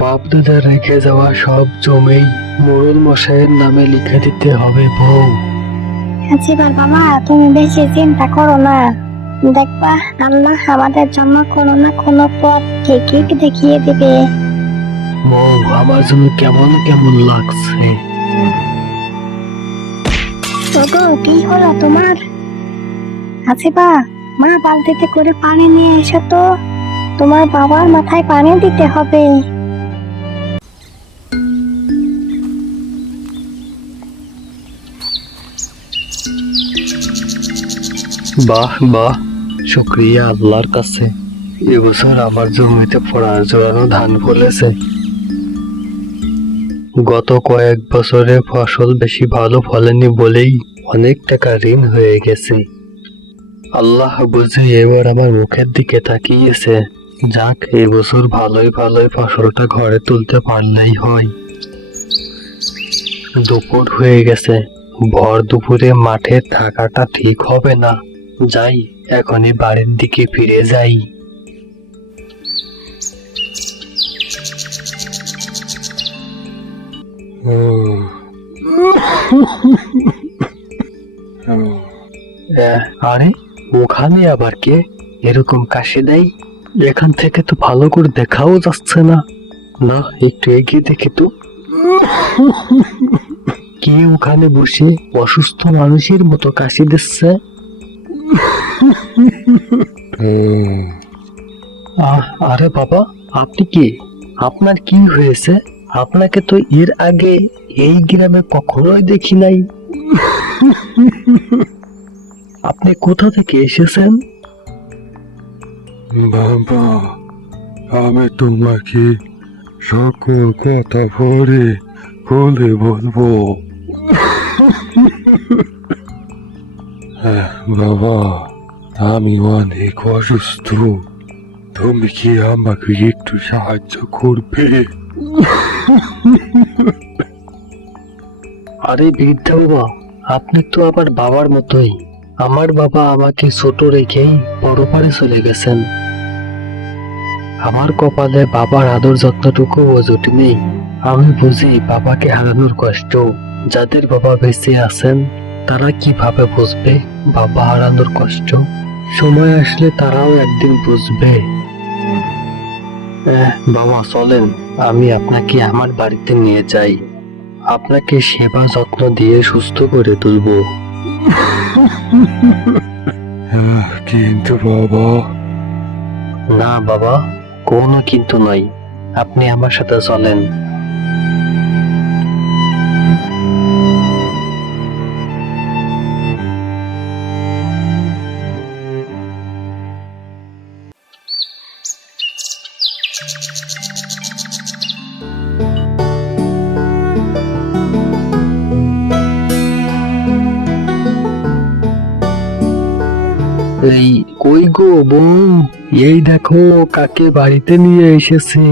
বাপ দাদা রেখে যাওয়া সব জমি মোড়ল মশাইয়ের নামে লিখে দিতে হবে বউ। এবার বাবা, তুমি বেশি চিন্তা করো না। দেখবা আল্লাহ আমাদের জন্য কোনো না কোনো পথ ঠিকই দেখিয়ে দিবে। বউ, আমার জন্য কেমন কেমন লাগছে। ওগো, কি হলো তোমার? বা মা, বালতিতে করে পানি নিয়ে এসো তো, তোমার বাবার মাথায় পানি দিতে হবে। বাহ বাহ, শুক্রিয়া আল্লাহর কাছে, এবছর আমার জমিতে ফড়ার জোরানো ধান ফলেছে। গত কয়েক বছরে ফসল বেশি ভালো ফলেনি বলেই অনেক টাকা ঋণ হয়ে গেছে। আল্লাহ বুঝে এবার আমার মুখের দিকে তাকিয়েছে। যাক, এবছর ভালোই ভালোই ফসলটা ঘরে তুলতে পারলেই হয়। দুপুর হয়ে গেছে, ভর দুপুরে মাঠে থাকাটা ঠিক হবে না। যাই, এখনই বাড়ির দিকে ফিরে যাই। আরে, ওখানে আবার কে এরকম কাশি দেয়? এখান থেকে তো ভালো করে দেখাও যাচ্ছে না। না, একটু এগিয়ে দেখি তো। কে ওখানে বসে অসুস্থ মানুষের মতো কাশি দিচ্ছে? আরে বাবা, আপনি কি? আপনার কি হয়েছে? আপনাকে তো এর আগে এই গ্রামে কখনোই দেখি নাই। আপনি কোথা থেকে এসেছেন? বাবা, আমি তোমাকে সকল কথা পরে খুলে বলবো। বাবা, আমি অনেক অসুস্থ। তুমি কি আমাকে একটু সাহায্য করবে? আরে বৃদ্ধ বাবা, আপনি তো আবার বাবার মতোই। আমার বাবা আমাকে ছোট রেখেই পরপারে চলে গেছেন। আমার কপালে বাবার আদর যত্নটুকুও জুটেনি। আমি বুঝি বাবাকে হারানোর কষ্ট। যাদের বাবা বেঁচে আছেন তারা কিভাবে বুঝবে বাবা হারানোর কষ্ট? সময় আসলে তারাও একদিন বুঝবে। বাবা চলেন, আমি আপনাকে আমার বাড়িতে নিয়ে যাই। আপনাকে সেবা যত্ন দিয়ে সুস্থ করে তুলবো। কিন্তু বাবা, না বাবা, কোনো কিন্তু নয়। আপনি আমার সাথে চলেন। এই, কই গো বউ, এই দেখো কাকে বাড়িতে নিয়ে এসেছি।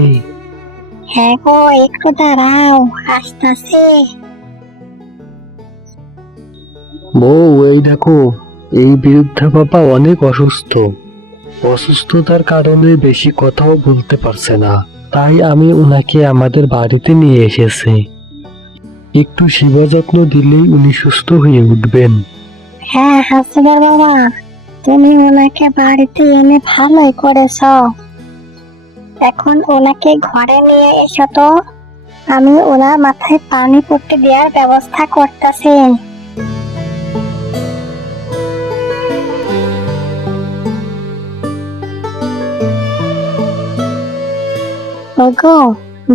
হ্যাঁ গো, একটু দাঁড়াও, আসতেছে। বউ, এই দেখো, এই বৃদ্ধা বাবা অনেক অসুস্থ। অসুস্থতার কারণে বেশি কথাও বলতে পারছে না, তাই আমি ওনাকে আমাদের বাড়িতে নিয়ে এসেছি। একটু সেবা যত্ন দিলেই উনি সুস্থ হয়ে উঠবেন। হ্যাঁ হাসিবার বাবা, তুমি ওনাকে বাড়িতে এনে ভালোই করেছ। এখন ওনাকে ঘরে নিয়ে এসো তো, আমি ওনার মাথায় পানি পট্টি দেওয়ার ব্যবস্থা করতেছি। ওগো,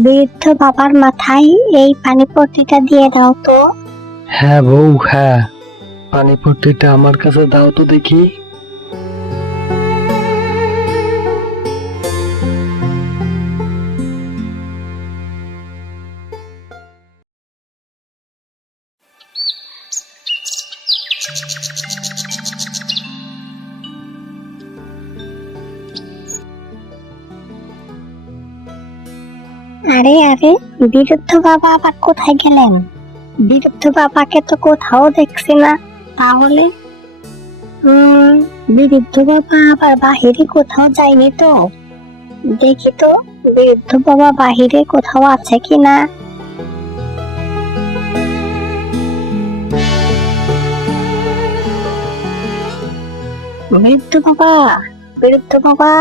বৃদ্ধ বাবার মাথায় এই পানি পট্টিটা দিয়ে দাও তো। হ্যাঁ বউ, হ্যাঁ, পানি পট্টিটা আমার কাছে দাও তো দেখি। আরে আরে, বৃদ্ধ বাবা আবার কোথায় গেলেন? বৃদ্ধ বাবাকে তো কোথাও দেখছি না। তাহলে বৃদ্ধ বাবা আবার বাহিরে কোথাও যায়নি তো? দেখি তো, বৃদ্ধ বাবা বাহিরে কোথাও আছে কিনা। বৃদ্ধ বাবা, বৃদ্ধ বাবা,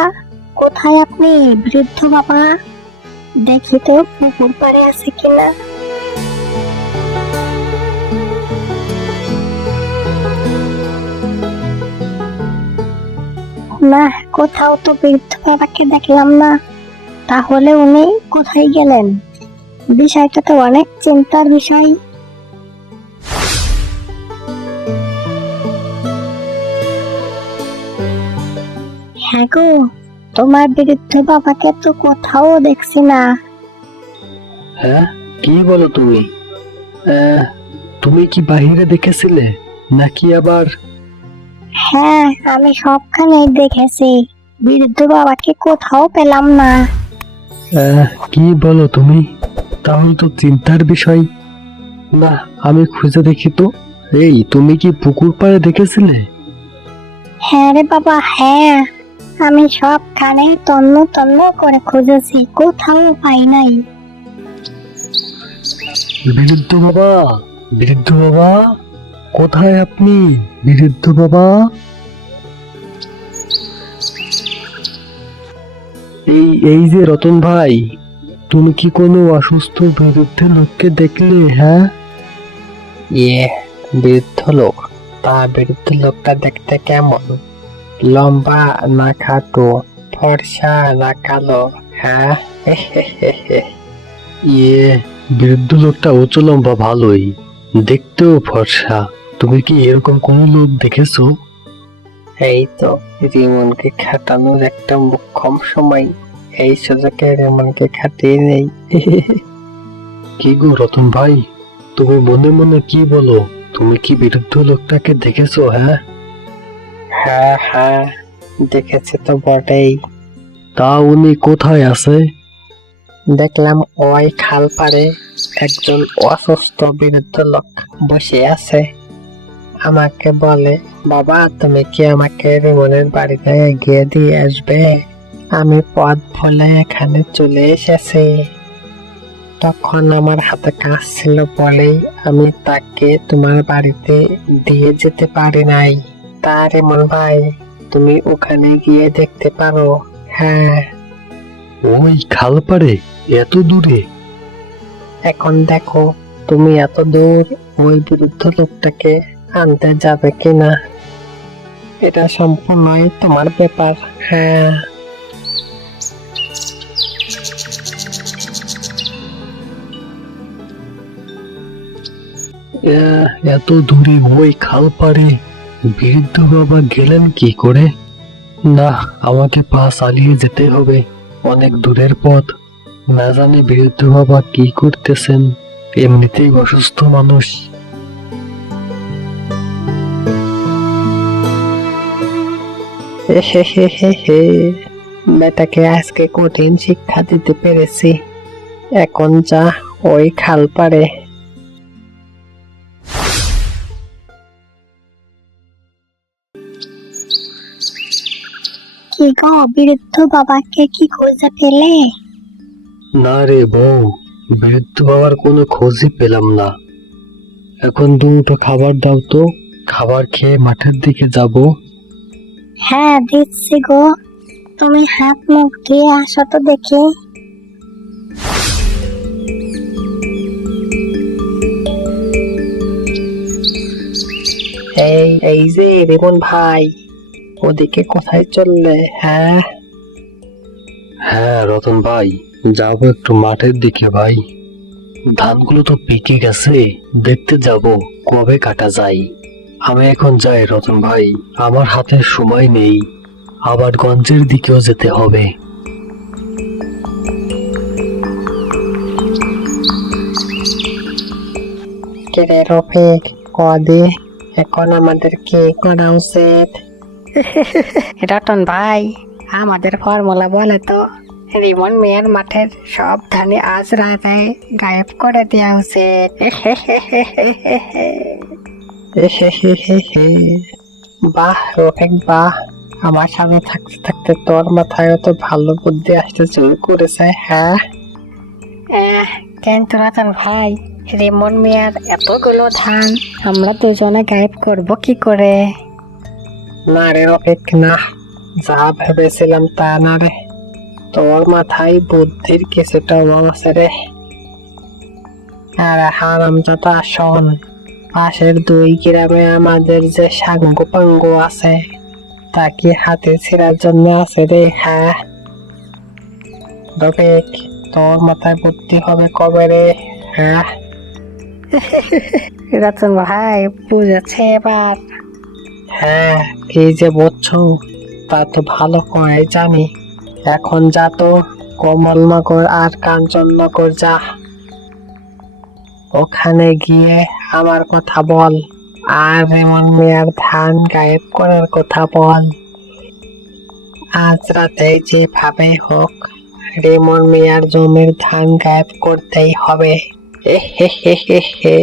কোথায় আপনি? বৃদ্ধ বাবা, দেখি তো পুকুর পাড়ে আছে কিনা। না, কোথাও তো বৃদ্ধ বাবাকে দেখলাম না। তাহলে উনি কোথায় গেলেন? বিষয়টা তো অনেক চিন্তার বিষয়। হ্যাঁ গো, তোমার বৃদ্ধ বাবাকে তো কোথাও দেখছি না। হ্যাঁ, কি বলো তুমি? তুমি কি বাহিরে দেখেছিলে নাকি আবার? হ্যাঁ, আমি সবখানেই দেখেছি, বৃদ্ধ বাবাকে কোথাও পেলাম না। কি বলো তুমি? তাহলে তো চিন্তার বিষয়। না, আমি খুঁজে দেখি তো। এই, তুমি কি পুকুর পাড়ে দেখেছিলে? হ্যাঁ রে বাবা, হ্যাঁ, আমি সবখানে তন্ন তন্ন করে খুঁজেছি, কোথাও পাই নাই। বৃদ্ধ বাবা, বৃদ্ধ বাবা, কোথায় আপনি? বৃদ্ধ বাবা, এই যে রতন ভাই, তুমি কি কোনো অসুস্থ বৃদ্ধ লোককে দেখলে? হ্যাঁ, বৃদ্ধ লোক? তা বৃদ্ধ লোকটা দেখতে কেমন? লম্বা না খাটো? ফর্সা না কালো? হ্যাঁ, বৃদ্ধ লোকটা উঁচু লম্বা, ভালোই, দেখতেও ফর্সা। তুমি কি এরকম কোন লোক দেখেছো? এই তো, রিমনকে খাটানোর একটা মোক্ষম সময়, এই সুযোগে রিমনকে খাটিয়ে নেই। কি গো রতন ভাই, তুমি মনে মনে কি বলো? তুমি কি বৃদ্ধ লোকটাকে দেখেছো? হ্যাঁ, হ্যাঁ হ্যাঁ, দেখেছি তো বটেই। তা উনি কোথায় আছে? দেখলাম ওই খাল পাড়ে একজন অসুস্থ বৃদ্ধ লোক বসে আছে। আমাকে বলে, বাবা তুমি কি আমাকে রিমনের বাড়িতে গিয়ে দিয়ে আসবে? আমি পথ ভুলে এখানে চলে এসেছি। তখন আমার হাতে কাজ ছিল বলেই আমি তাকে তোমার বাড়িতে দিয়ে যেতে পারি নাই। তা রিমন ভাই, তুমি ওখানে গিয়ে দেখতে পারো। হ্যাঁ, ওই খাল পাড়ে এত দূরে? এখন দেখো, তুমি এত দূর ওই বৃদ্ধ লোকটাকে আনতে যাবে কিনা, এটা সম্পূর্ণই তোমার ব্যাপার। হ্যাঁ, এত দূরে ওই খাল পাড়ে বৃদ্ধ বাবা গেলেন কি করে? না, আমাকে পা চালিয়ে যেতে হবে, অনেক দূরের পথ। না জানি বৃদ্ধ বাবা কি করতেছেন, এমনিতেই অসুস্থ মানুষ। বেটাকে আজকে কঠিন শিক্ষা দিতে পেরেছি। এখন যা ওই খাল পাড়ে। কি গো, বৃদ্ধ বাবাকে কি খুঁজে পেলে? না রে বউ, বৃদ্ধ বাবার কোনো খোঁজই পেলাম না। এখন দুটো খাবার দাও তো, খাবার খেয়ে মাঠের দিকে যাব। হ্যাঁ, দিচ্ছি গো, তুমি হাত মুখ ধুয়ে আসো তো দেখি। এই যে রিমন ভাই, ওদিকে কোথায় চললে? হ্যাঁ হ্যাঁ রতন ভাই, যাবো একটু মাঠের দিকে ভাই। ধানগুলো তো পেকে গেছে, দেখতে যাব কবে কাটা যায়। আমি এখন যাই রতন ভাই, আমার হাতে সময় নেই, আবার গঞ্জের দিকেও যেতে হবে। কিরে রফিক, কদে এখন আমাদের কি করা উচিত? রতন ভাই, আমাদের ফর্মুলা বলে তো, রিমন মেয়ের মাঠের সব ধানে আজ রাতে গায়েব করে দেওয়া উচিত। বাহ রফিক বাহ, আমার সাথে থাকতে থাকতে তোর মাথায় তো ভালো বুদ্ধি আসতে শুরু করেছে, হ্যাঁ? কিন্তু রতন ভাই, রিমন মিয়ার এতগুলো ধান আমরা দুজনে গায়েব করব কি করে? না রে রফিক, না, যা ভেবেছিলাম তা না রে। তোর মাথায় বুদ্ধির কিছুটা অভাব আছে রে। আর হারামজাদা, শোন, পাশের 2 গ্রামে আমাদের যে সাঙ্গু পাঙ্গু আছে তা কি হাতে ছেঁড়ার জন্য আছে রে? হ্যাঁ রফিক, তোর মাথায় বুদ্ধি হবে কবে রে? হ্যাঁ, রতন ভাই, বুঝেছে এবার? হ্যাঁ, কি যে বলছো তা তো ভালো করে জানি। এখন যা তো, কমলনগর আর কাঞ্চননগর যা, ওখানে গিয়ে আমার কথা বল আর রেমন মিয়ার ধান গায়েব করার কথা বল। আজ রাতে যেভাবে হোক রেমন মিয়ার জমির ধান গায়েব করতেই হবে। হে হে হে হে হে।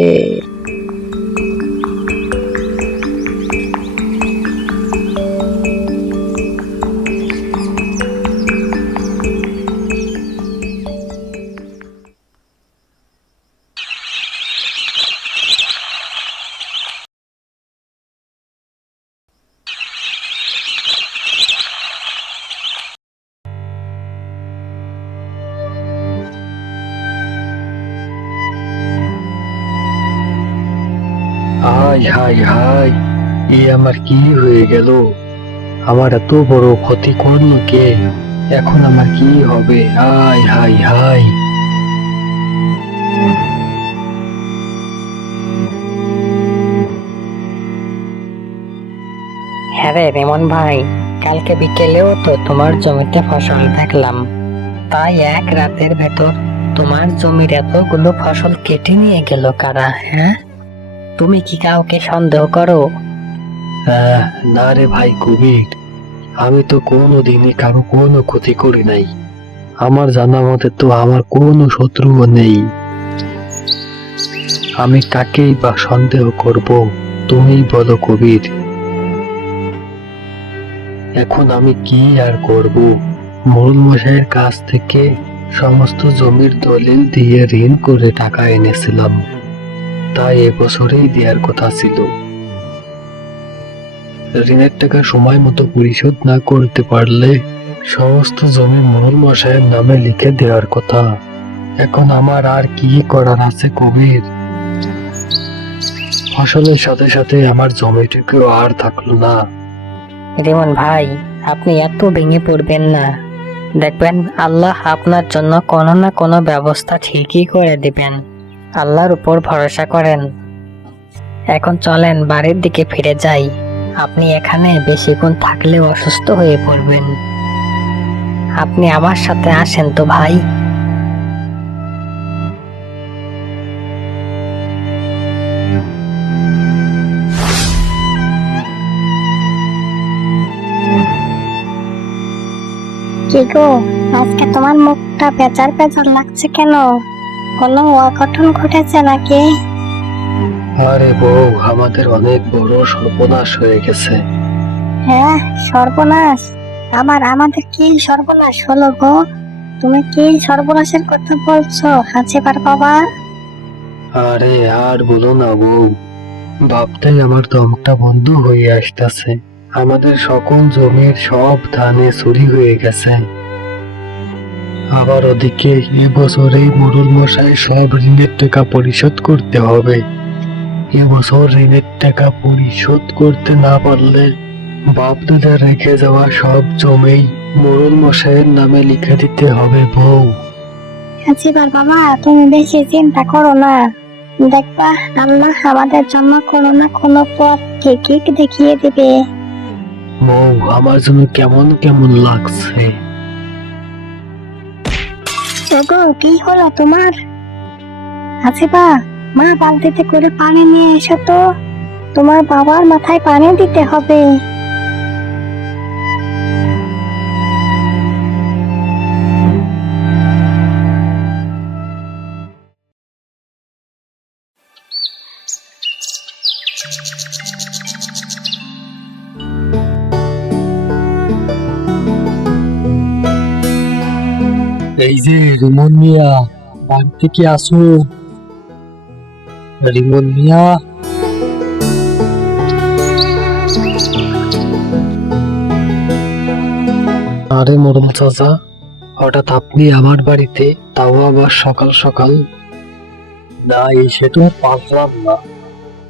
হাই হাই হাই, এ আমার কি হয়ে গেল? আমার এত বড় ক্ষতি করলো কে? এখন আমার কি হবে? High high high. হ্যাঁ রে রেমন ভাই, কালকে বিকেলেও তো তোমার জমিতে ফসল দেখলাম। তাই এক রাতের ভেতর তোমার জমির এতগুলো ফসল কেটে নিয়ে গেল কারা? হ্যাঁ, তুমি কি কাউকে সন্দেহ করো? না রে ভাই কবির, আমি তো কোনোদিনই কারো কোনো ক্ষতি করি নাই। আমার জানা মতে তো আমার কোনো শত্রুও নেই। আমি কাকেই বা সন্দেহ করব? তুমিই বলো কবির। এখন আমি কি আর করব? মোড়ল মশাইয়ের কাছ থেকে সমস্ত জমির দলিল দিয়ে ঋণ করে টাকা এনেছিলাম, তাই এবছরেই দেওয়ার কথা ছিল। ঋণের টাকা সময় মতো পরিশোধ না করতে পারলে সমস্ত জমি মোড়ল মশাইয়ের নামে লিখে দেওয়ার কথা। এখন আমার আর কি করার আছে কবির? ফসলের সাথে সাথে আমার জমিটুকু আর থাকলো না। রেমন ভাই, আপনি এত ভেঙে পড়বেন না। দেখবেন আল্লাহ আপনার জন্য কোনো না কোনো ব্যবস্থা ঠিকই করে দিবেন। আল্লাহর উপর ভরসা করেন। এখন চলেন বাড়ির দিকে ফিরে যাই। আপনি এখানে বেশিক্ষণ থাকলে অসুস্থ হয়ে পড়বেন। আপনি আমার সাথে আসেন তো ভাই। কি গো, আজকে তোমার মুখটা পেঁচার পেঁচার লাগছে কেন? কোনো অঘটন ঘটেছে নাকি? আরে বউ, আমাদের অনেক বড় সর্বনাশ হয়ে গেছে। হ্যাঁ, সর্বনাশ? আমাদের কি সর্বনাশ হলো গো? তুমি কি সর্বনাশের কথা বলছো হাজিবার বাবা? আরে আর বলো না বউ, ভাবতেই আমার দমটা বন্ধ হয়ে আসতেছে। আমাদের সকল জমির সব ধানে চুরি হয়ে গেছে। আবার ওদিকে এবছরেই মোড়ল মশাই সব ঋণের টাকা পরিশোধ করতে হবে। এবছর ঋণের টাকা পরিশোধ করতে না পারলে বাপ দাদা রেখে যাওয়া সব জমি মোড়ল মশাইয়ের নামে লিখে দিতে হবে বউ। হাজিবার বাবা, তুমি বেশি চিন্তা করো না। দেখবা আল্লাহ আমাদের জন্য কোনো না কোনো পথ ঠিকই দেখিয়ে দিবে। বউ, আমার জন্য কেমন কেমন লাগছে। ওগো, কি হলো তোমার? হাজিবা, মা বালতিতে করে পানি নিয়ে এসো তো। তোমার বাবার মাথায় পানি দিতে হবে। এই যে রিমন মিয়া, বাড়িতে কি আসো? রিমন মিয়া, আরে মোড়ল চাচা, হঠাৎ আপনি আমার বাড়িতে, তাও আবার সকাল সকাল? না, এসে তো আর পারলাম না।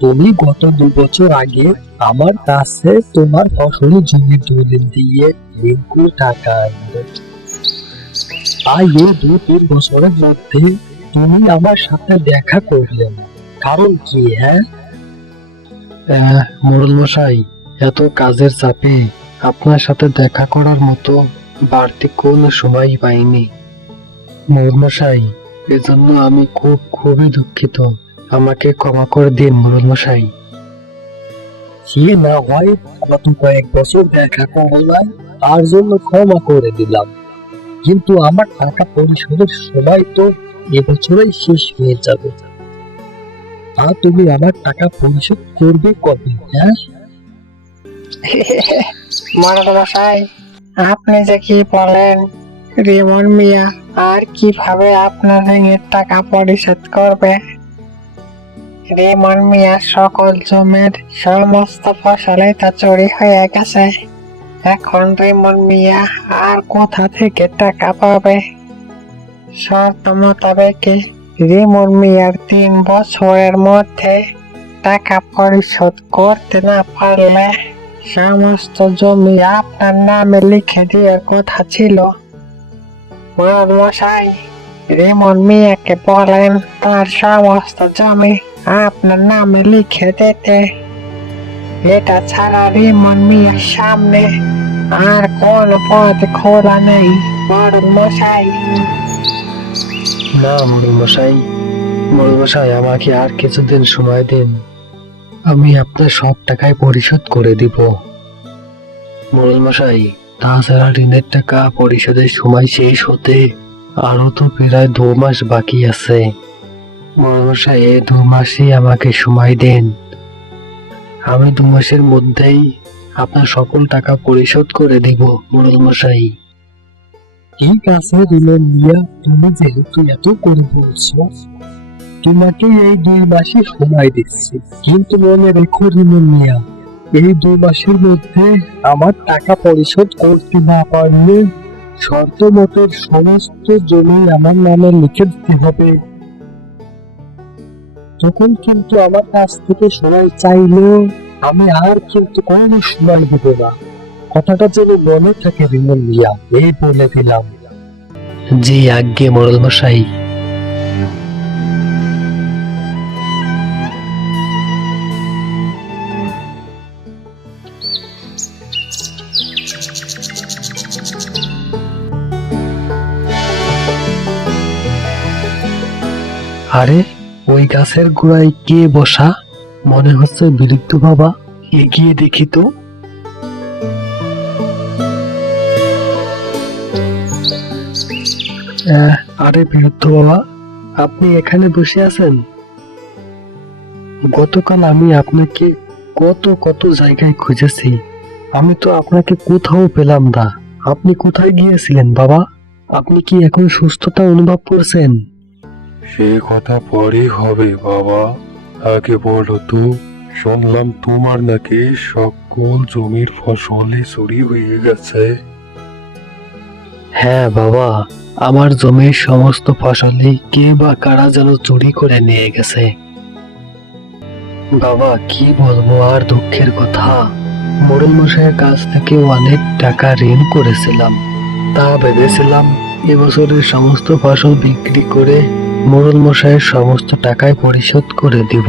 তুমি গত 2 বছর আগে আমার কাছে তোমার ফসলের জমি দলিল দিয়ে ঋণ করে টাকা আনলে। তাই এই 2-3 বছরের মধ্যে তুমি আমার সাথে দেখা করলে না। কারণ কি? হ্যাঁ, মোড়ল মশাই, এত কাজের চাপে আপনার সাথে দেখা করার মতো বাড়তি কোনো সময় পাইনি। মোড়ল মশাই, এজন্য আমি খুবই দুঃখিত। আমাকে ক্ষমা করে দিন মোড়ল মশাই। সে না হয় গত কয়েক বছর দেখা করো নাই, তার জন্য ক্ষমা করে দিলাম। কিন্তু আমার টাকা পরিশোধের সময় তো এবছরেই শেষ হয়ে যাবে। তুমি আমার টাকা পরিশোধ করবে কবে? হ্যাঁ, মোড়ল মশাই, আপনি যে কি বলেন? রিমন মিয়া আর কিভাবে আপনার ঋণের টাকা পরিশোধ করবে? রিমন মিয়া সকল জমির সমস্ত ফসলে তা চুরি হয়ে গেছে। এখন রিমন মিয়া আর কোথা থেকে টাকা পাবে? শর্ত মোতাবেক রিমন মিয়ার 3 বছরের মধ্যে টাকা পরিশোধ করতে না পারলে সমস্ত জমি আপনার নামে লিখে দেওয়ার কথা ছিল। মোড়ল মশাই, রিমন মিয়াকে বলেন তার সমস্ত জমি আপনার নামে লিখে দিতে। এটা ছাড়া রিমন মিয়ার সামনে আর কোন পথ খোলা নেই। মোড়ল মশাই, না মোড়ল মশাই, মোড়ল মশাই, আমাকে আর কিছুদিন সময় দিন। আমি আপনার সব টাকায় পরিশোধ করে দিব। মোড়ল মশাই, তাছাড়া ঋণের টাকা পরিশোধের সময় শেষ হতে আরো তো প্রায় 2 মাস বাকি আছে। মোড়ল মশাই, এই 2 মাসই আমাকে সময় দেন। আমি 2 মাসের মধ্যেই আপনার সকল টাকা পরিশোধ করে দিব মোড়ল মশাই। ঠিক আছে রিমন মিয়া, তুমি যেহেতু এত করে বলছো, তোমাকে এই 2 মাসই সময় দিচ্ছি। কিন্তু মনে রেখো রিমন মিয়া, এই 2 মাসের মধ্যে আমার টাকা পরিশোধ করতে না পারলে শর্ত মতো সমস্ত জমি আমার নামে লিখে দিতে হবে। তখন কিন্তু আমার কাছ থেকে সময় চাইলেও আমি আর কিন্তু কোনো সময় দেব না। কথাটা যেন মনে থাকে রিমন মিয়া, এই বলে দিলাম। জি আজ্ঞে মোড়ল মশাই। আরে, ওই গাছের গোড়ায় কে বসা? মনে হচ্ছে বিরক্ত বাবা। এগিয়ে দেখি তো। আরে বৃদ্ধ বাবা, আপনি এখানে বসে আছেন? গতকাল আমি আপনাকে কত জায়গায় খুঁজেছি, আমি তো আপনাকে কোথাও পেলাম না। আপনি কোথায় গিয়েছিলেন বাবা? আপনি কি এখন সুস্থতা অনুভব করছেন? সে কথা পরে হবে বাবা, আগে বলো তো, শুনলাম তোমার নাকি সকল জমির ফসলে চুরি হয়ে গেছে। হ্যাঁ বাবা, আমার জমির সমস্ত ফসলে কে বা কারা যেন চুরি করে নিয়ে গেছে। বাবা কি বলবো আর দুঃখের কথা, মোড়ল মশাইয়ের কাছ থেকে অনেক টাকা ঋণ করেছিলাম। তা ভেবেছিলাম এবছরের সমস্ত ফসল বিক্রি করে মোড়ল মশাইয়ের সমস্ত টাকায় পরিশোধ করে দিব।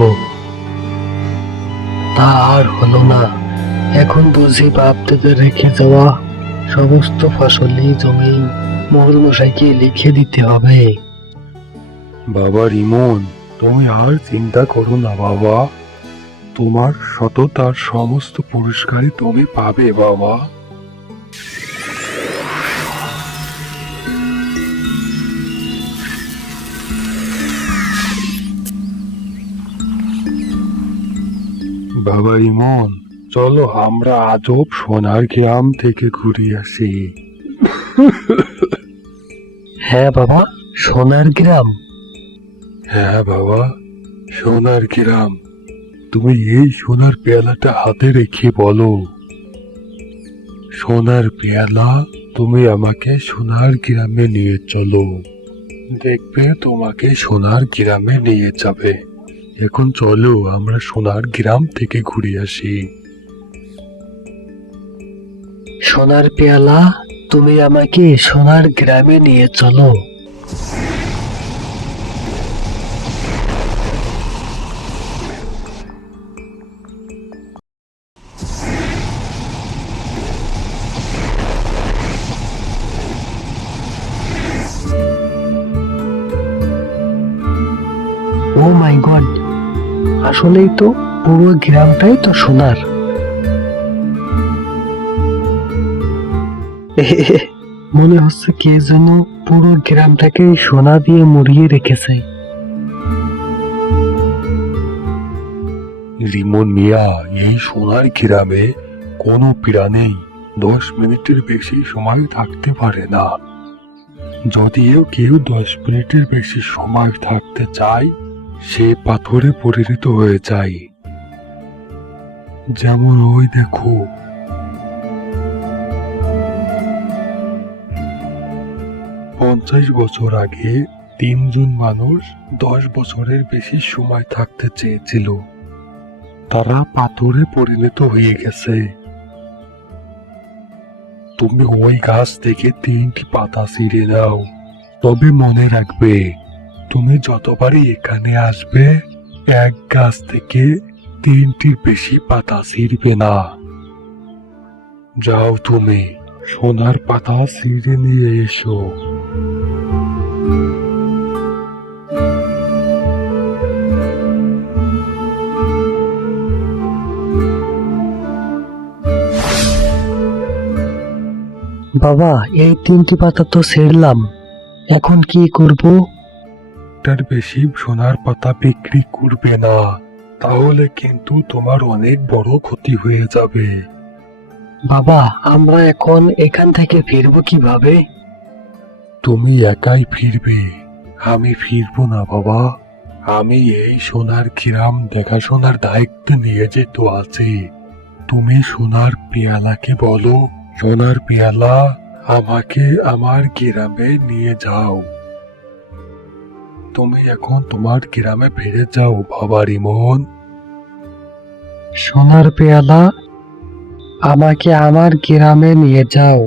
তা আর হলো না। এখন বুঝি বাপ থেকে রেখে যাওয়া সমস্ত ফসলি জমি মোড়ল মশাইকে লিখে দিতে হবে। বাবা রিমন, তুমি আর চিন্তা করো না বাবা, তোমার সততার সমস্ত পুরস্কারই তুমি পাবে বাবা। বাবা রিমন, চলো আমরা আজব সোনার গ্রাম থেকে ঘুরে আসি। হ্যাঁ বাবা, সোনার গ্রাম। হ্যাঁ বাবা, সোনার গ্রাম। তুমি এই সোনার পেয়ালাটা হাতে রেখে বলো, সোনার পেয়ালা, তুমি আমাকে সোনার গ্রামে নিয়ে চলো। দেখবে তোমাকে সোনার গ্রামে নিয়ে যাবে। এখন চলো আমরা সোনার গ্রাম থেকে ঘুরে আসি। সোনার পেয়ালা, তুমি আমাকে সোনার গ্রামে নিয়ে চলো। ও মাই গড, আসলেই তো পুরো গ্রামটাই তো সোনার। মনে হচ্ছে কে যেন পুরো গ্রামটাকে সোনা দিয়ে মুড়িয়ে রেখেছে। রিমন মিয়া, এই সোনার গ্রামে কোনো প্রাণী 10 মিনিটের বেশি সময় থাকতে পারে না। যদিও কেউ 10 মিনিটের বেশি সময় থাকতে চায়, সে পাথরে পরিণত হয়ে যায়। যেমন ওই দেখো, 50 বছর আগে 3 জন মানুষ 10 বছরের বেশি সময় থাকতে চেয়েছিল। তারা পাথরে পরিণত হয়ে গেছে। তুমি ওই গাছ থেকে 3টি পাতা ছিঁড়ে নাও। তবে মনে রাখবে, তুমি যতবারই এখানে আসবে, এক গাছ থেকে 3টির বেশি পাতা ছিঁড়বে না। যাও, তুমি সোনার পাতা ছিঁড়ে নিয়ে এসো। বাবা, এই 3টি পাতা তো ছিঁড়লাম, এখন কি করব? তার বেশি সোনার পাতা বিক্রি করবে না, তাহলে কিন্তু তোমার অনেক বড় ক্ষতি হয়ে যাবে। বাবা, আমরা এখন এখান থেকে ফিরবো কিভাবে? তুমি একাই ফিরবে, আমি ফিরবো না বাবা। আমি এই সোনার গ্রাম দেখাশোনার দায়িত্ব নিয়ে যেতে আছি। তুমি সোনার পেয়ালাকে বলো, সোনার পেয়ালা, আমাকে আমার গ্রামে নিয়ে যাও। তুমি এখন তোমার গ্রামে ফিরে যাও বাবা রিমন। সোনার পেয়ালা, আমাকে আমার গ্রামে নিয়ে যাও।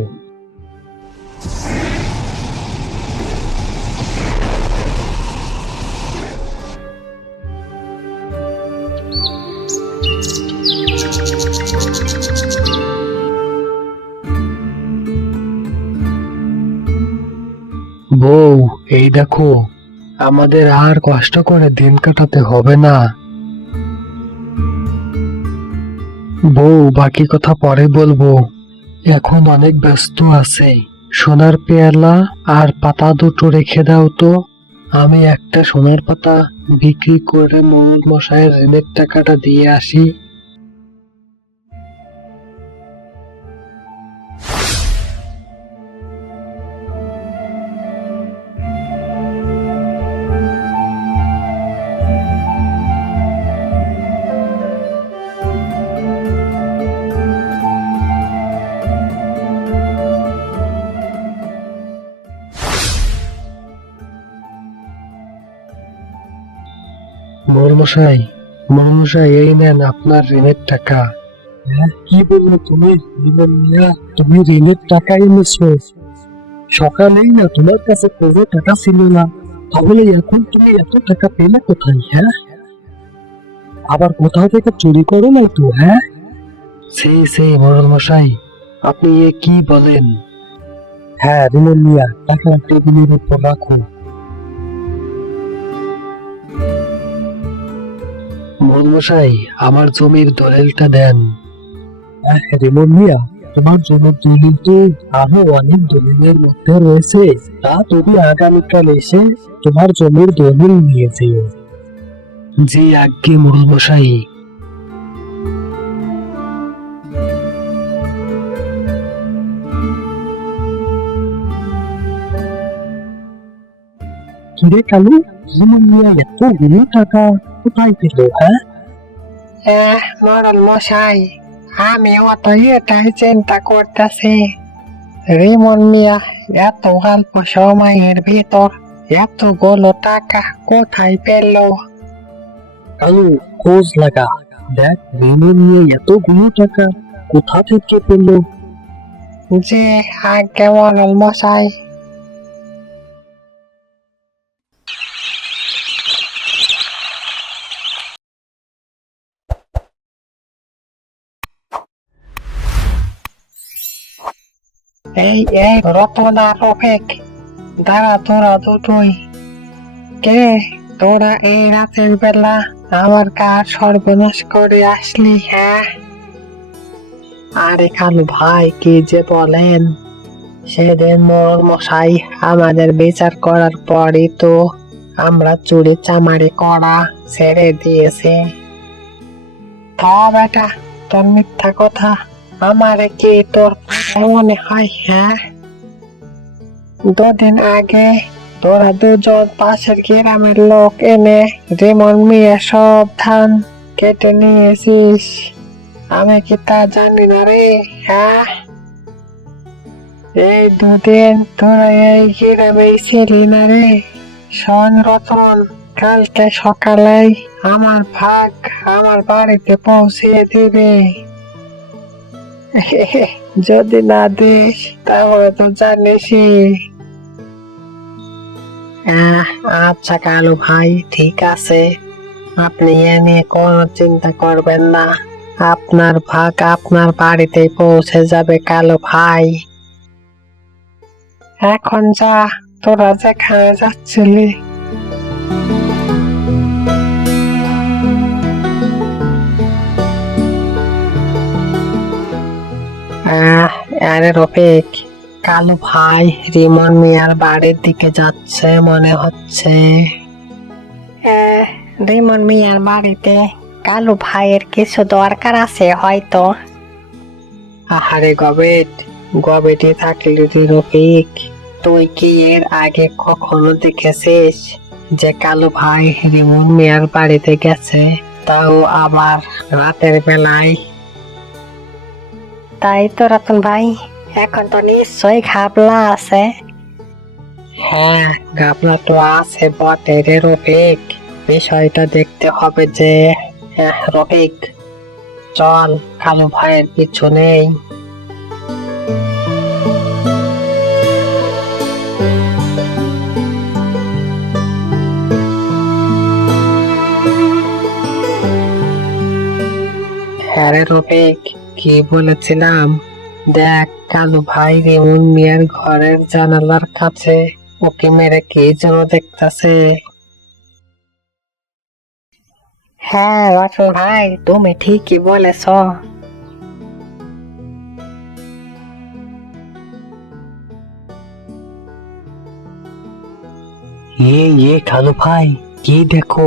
বউ, এই দেখো, আমাদের আর কষ্ট করে দিন কাটাতে হবে না। বউ, বাকি কথা পরে বলবো, এখন অনেক ব্যস্ত আছে। সোনার পেয়ালা আর পাতা দুটো রেখে দাও তো। আমি একটা সোনার পাতা বিক্রি করে মোড়ল মশাইয়ের ঋণের টাকাটা দিয়ে আসি। মোড়লমশাই, মোড়লমশাই, এই নেন আপনার ঋণের টাকা। কি বললো তুমি জীবন মিয়া? তুমি ঋণের টাকা এনেছো? সকালেই না তোমার কাছে কোনো টাকা ছিল না, তাহলে এখন তুমি এত টাকা পেলে কোথায়? হ্যাঁ, আবার কোথাও থেকে চুরি করো নাই তো? হ্যাঁ, সেই মোড়লমশাই, আপনি এ কি বলেন? হ্যাঁ রিমন মিয়া, টাকা টেবিলের উপর রাখো। মোড়লমশাই, আমার জমির দলিলটা দেন। রিমন মিয়া, তোমার জমির দলিল তো আরো অনেক দলিলের মধ্যে রয়েছে, তা তুমি আগামীকাল এসে তোমার জমির দলিল নিয়ে যেও। জি আজ্ঞে মোড়লমশাই। কিরে কালু, রিমন মিয়া এতগুলো টাকা কোথায় পেল? মরল মশাই, আমিও তো এটাই চিন্তা করতেছি। রিমন মিয়া এত অল্প সময়ের ভিতর এতগুলো টাকা কোথায় পেল? কালু, খোঁজ লাগা, দেখ রিমন মিয়া এতগুলো টাকা কোথা থেকে পেল। যে আগে মরল মশাই। এই এই রতনা রফিক, দাঁড়া তোরা দুটোই। কে তোরা এই রাতের বেলা আমার কার সর্বনাশ করে আসলি? আরে কালু ভাই, কি যে বলেন, সেদিন মোড়ল মশাই আমাদের বিচার করার পরই তো আমরা চুরি চামারি করা ছেড়ে দিয়েছি। তা বেটা, তোর মিথ্যা কথা আমারে কি তোর মনে হয়? দুদিন আগে তোরা দুজন পাশের গ্রামের লোক এনে রিমন মিয়া সব ধান কেটে নিয়েছিস, আমি কি তা জানি না রে? এই দুদিন তোরা এই গ্রামে ছিলি না রে? শোন রতন, কালকে সকালেই আমার ভাগ আমার বাড়িতে পৌঁছিয়ে দিবে। যদি না দিস তাহলে তো জানিসই। আচ্ছা কালু ভাই, ঠিক আছে, আপনি এ নিয়ে কোনো চিন্তা করবেন না, আপনার ভাগ আপনার বাড়িতে পৌঁছে যাবে কালু ভাই। এখন যা, তোরা যেখানে যাচ্ছিলি। আরে রফিক, কালু ভাই রিমন মিয়ার বাড়ির দিকে যাচ্ছে মনে হচ্ছে। রিমন মিয়ার বাড়িতে কালু ভাইয়ের কিছু দরকার আছে হয়তো। আহারে গবেটি থাকলি তুই রফিক, তুই কি এর আগে কখনো দেখেছিস যে কালু ভাই রিমন মিয়ার বাড়িতে গেছে, তাও আবার রাতের বেলায়? তাই তো রতন ভাই, এখন তো নিশ্চয়ই ঘাবলা আছে। ঘাবলা তো আছে বটে রে রফিক, বিষয়টা দেখতে হবে যে। রফিক, চল কালু ভাইয়ের পিছু নেই। রে রফিক, কি বলেছিলাম? দেখ, কালু ভাই রিমন মিয়ার ঘরের জানালার কাছে ওকে মেরে কি যেন দেখতেছে। রতন ভাই, তুমি ঠিকই বলেছ। কালু ভাই, কি দেখো?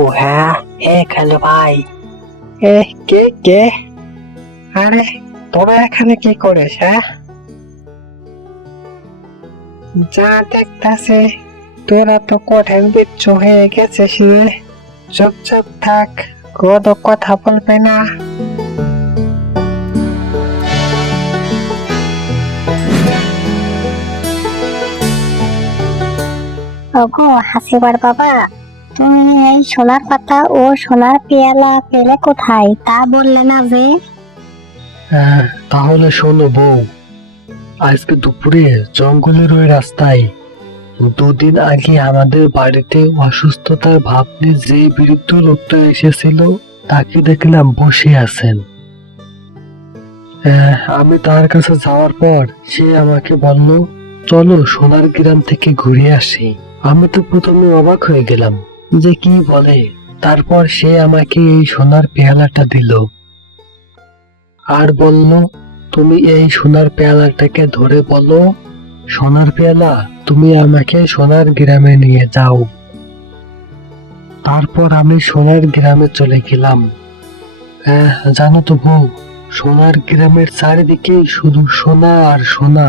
কালু ভাই। কে? আরে তোরা এখানে কি করিস? যা দেখতেছে, তোরা তো কঠিন বিচ্ছু হয়ে গেছিস রে। চুপচাপ থাক, কোনো কথা বলবে না। ওগো হাসিবার বাবা, তুমি এই সোনার পাতা ও সোনার পেয়ালা পেলে কোথায় তা বললে না যে? তাহলে শোনো বউ, আজকে দুপুরে জঙ্গলের ওই রাস্তায় দুদিন আগে আমাদের বাড়িতে অসুস্থতার ভাব নিয়ে যে বৃদ্ধ লোকটা এসেছিল তাকে দেখলাম বসে আছেন। আমি তার কাছে যাওয়ার পর সে আমাকে বলল, চলো সোনার গ্রাম থেকে ঘুরে আসি। আমি তো প্রথমে অবাক হয়ে গেলাম যে কি বলে। তারপর সে আমাকে এই সোনার পেয়ালাটা দিল আর বলল, তুমি এই সোনার পেয়ালাটাকে ধরে বলো, সোনার পেয়ালা, তুমি আমাকে সোনার গ্রামে নিয়ে যাও। তারপর আমি সোনার গ্রামে চলে গেলাম। জানো তো বউ, সোনার গ্রামের চারিদিকে শুধু সোনা আর সোনা।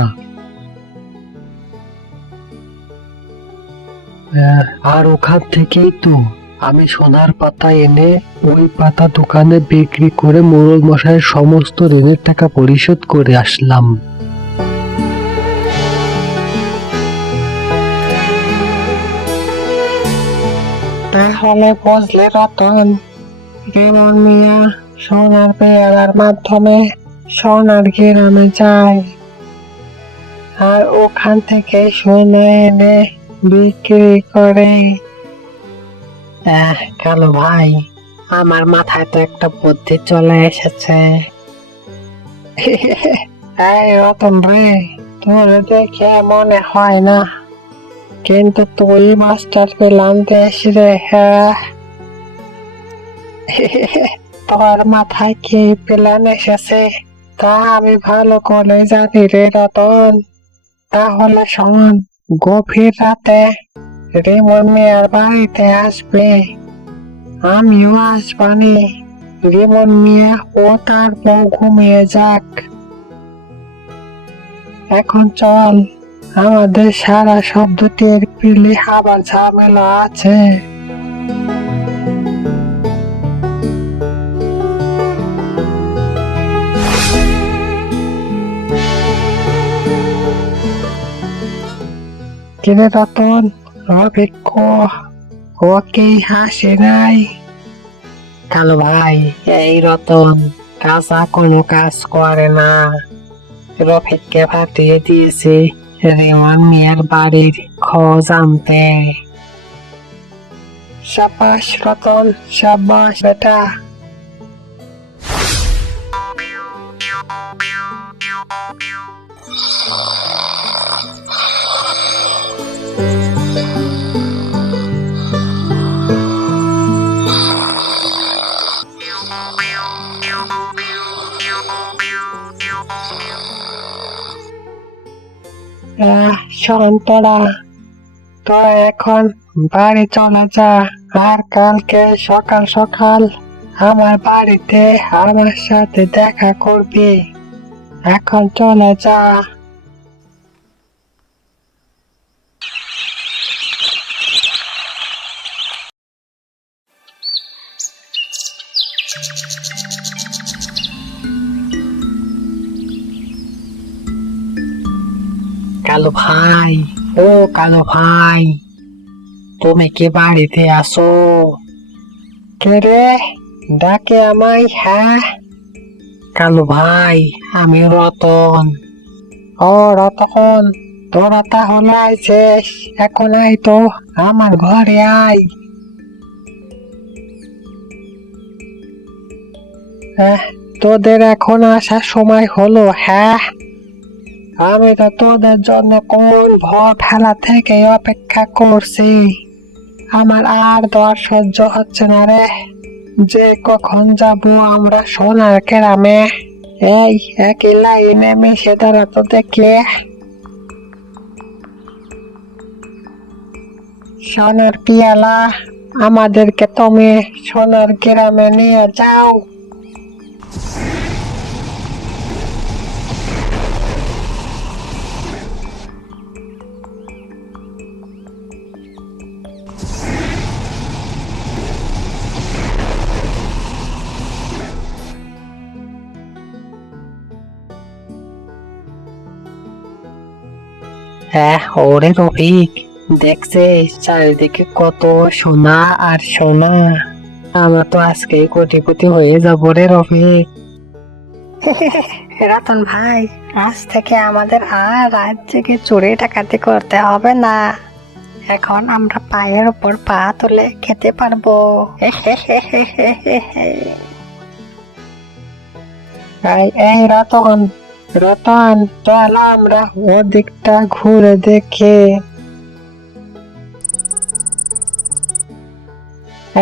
আর ওখান থেকেই তো আমি সোনার পাতা এনে ওই পাতা দোকানে বিক্রি করে মোড়ল মশাইয়ের সমস্ত ঋণের টাকা পরিশোধ করে আসলাম। তাহলে বুঝলে রতন, রিমন মিয়া সোনার পেয়ারার মাধ্যমে সোনার গ্রামে যায় আর ওখান থেকে সোনা এনে বিক্রি করে। কালু ভাই, আমার মাথায় তো একটা বুদ্ধি চলে এসেছে। এই রতন রে, তোর দেখে মনে হয় না, কিন্তু তুই মাস্টার প্ল্যান দিস রে। হ্যাঁ, তোর মাথায় কি প্ল্যান এসেছে তা আমি ভালো করে জানি রে রতন। তাহলে শোন, গভীর রাতে রিমন মিয়ার বাড়িতে আসবে, আমিও আসবানি। রিমন মিয়া ও তার বউ ঘুমিয়ে যাক। এখন চল, আমাদের সারা শব্দ টের পেলে আবার ঝামেলা আছে। কিরে রতন, অভিজ্ঞ ওকে হাসি নাই? কালু ভাই, এই রতন কাঁচা কোনো কাজ করে না। রফিককে পাঠিয়ে দিয়েছে রিমন মিয়ার বাড়ির খোঁজ আনতে। সাবাস রতন, সাবাস বেটা। শোন তোরা এখন বাড়ি চলে যা, আর কালকে সকাল সকাল আমার বাড়িতে আমার সাথে দেখা করবি। এখন চলে যা। কালু ভাই, ও কালু ভাই, তুমি কি বাড়িতে আসো? কে রে ডাকে আমায়? হ্যাঁ কালু ভাই, আমি রতন। ও রতন, তোরা তাহলে আইছিস, এখন আয় তো আমার ঘরে আয়। তোদের এখন আসার সময় হলো? হ্যাঁ, আমি তো তোদের জন্য কোন ভোর ফেলা থেকে অপেক্ষা করছি। আমার আর দর সহ্য হচ্ছে না রে, যে কখন যাব আমরা সোনার গ্রামে। এই একই লাইনে মিশে দাঁড়াতো দেখলে। সোনার পিয়ালা, আমাদেরকে তুমি সোনার গ্রামে নিয়ে যাও। হ্যাঁ, ওরে রফিক, দেখছিস চারিদিকে কত সোনা আর সোনা। আমরা তো আজকেই কোটিপতি হয়ে যাবো রে রফিক। রতন ভাই, আজ থেকে আমাদের আর রাত জেগে চুরি ডাকাতি করতে হবে না। এখন আমরা পায়ের উপর পা তুলে খেতে পারবো। এই রতন, রতন চল আমরা ওদিকটা ঘুরে দেখি।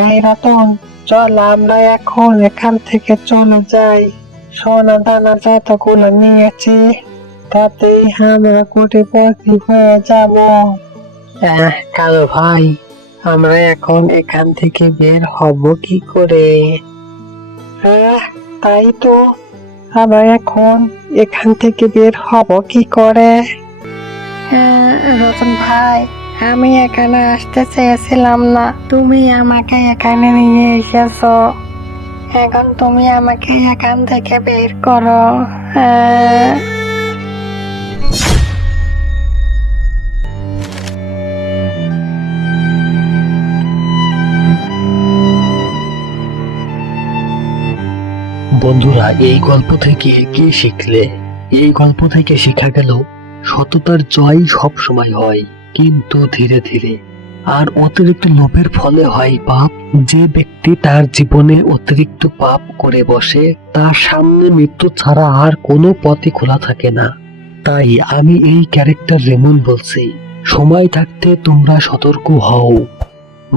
এই রতন, চল আমরা এখন এখান থেকে চলে যাই। সোনা দানা যতগুলো নিয়েছি তাতেই আমরা কোটিপতি হয়ে যাব। কালু ভাই, আমরা এখন এখান থেকে বের হব কি করে? তাই তো, আমরা এখন এখান থেকে বের হব কি করে? রতন ভাই, আমি এখানে আসতে চেয়েছিলাম না, তুমি আমাকে এখানে নিয়ে এসেছো। এখন তুমি আমাকে এখান থেকে বের করো। হ্যাঁ। বন্ধুরা, এই গল্প থেকে কি শিখলে? এই গল্প থেকে শেখা গেল সততার জয় সব সময় হয়, কিন্তু ধীরে ধীরে। আর অতিরিক্ত লোভের ফলে হয় পাপ। যে ব্যক্তি তার জীবনে অতিরিক্ত পাপ করে বসে, তার সামনে মৃত্যু ছাড়া আর কোনো পথই খোলা থাকে না। তাই আমি এই ক্যারেক্টার রেমন বলছি, সময় থাকতে তোমরা সতর্ক হও।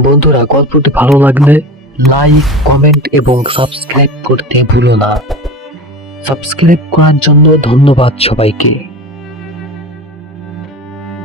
বন্ধুরা, গল্পটি ভালো লাগলে লাইক, কমেন্ট এবং সাবস্ক্রাইব করতে ভুলো না। সাবস্ক্রাইব করার জন্য ধন্যবাদ সবাইকে।